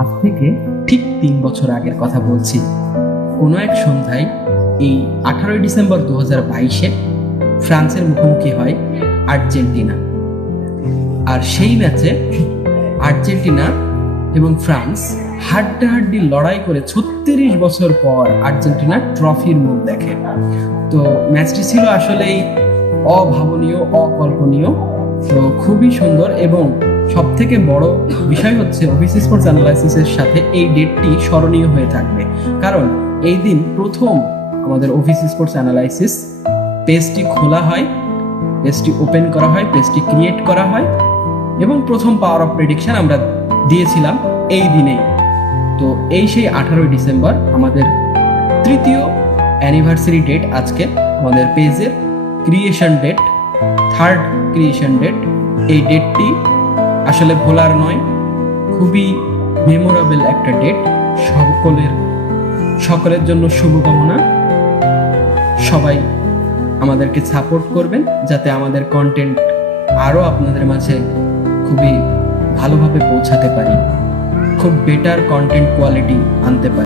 আজ থেকে ঠিক 3 বছর আগের কথা বলছি। কোনো এক সন্ধ্যায় এই 18ই ডিসেম্বর 2022-এ ফ্রান্সের মুখোমুখি হয় আর্জেন্টিনা। আর সেই ম্যাচে আর্জেন্টিনা এবং ফ্রান্স হাড্ডাহাড্ডি লড়াই করে 36 বছর পর আর্জেন্টিনা ট্রফির মুখ দেখে। তো ম্যাচটি ছিল আসলেই অভাবনীয়, অকল্পনীয়। তো খুবই সুন্দর, এবং সব থেকে বড় বিষয় হচ্ছে ওবিসি স্পোর্টস অ্যানালাইসিসের সাথে এই ডেটটি স্মরণীয় হয়ে থাকবে, কারণ এই দিন প্রথম আমাদের ওবিসি স্পোর্টস অ্যানালাইসিস পেজটি খোলা হয়, পেজটি ওপেন করা হয়, পেজটি ক্রিয়েট করা হয়, এবং প্রথম পাওয়ার অফ প্রেডিকশন আমরা দিয়েছিলাম এই দিনেই। তো এই সেই 18ই ডিসেম্বর আমাদের তৃতীয় অ্যানিভার্সারি ডেট, আজকে আমাদের পেজের creation date, third creation date. এই ডেটটি আসলে ভোলার নয়, খুবই মেমোরেবল একটা ডেট। সকলের জন্য শুভকামনা। সবাই আমাদেরকে সাপোর্ট করবেন যাতে আমাদের কন্টেন্ট আরও আপনাদের মাঝে খুবই ভালোভাবে পৌঁছাতে পারি, খুব বেটার কন্টেন্ট কোয়ালিটি আনতে পারি।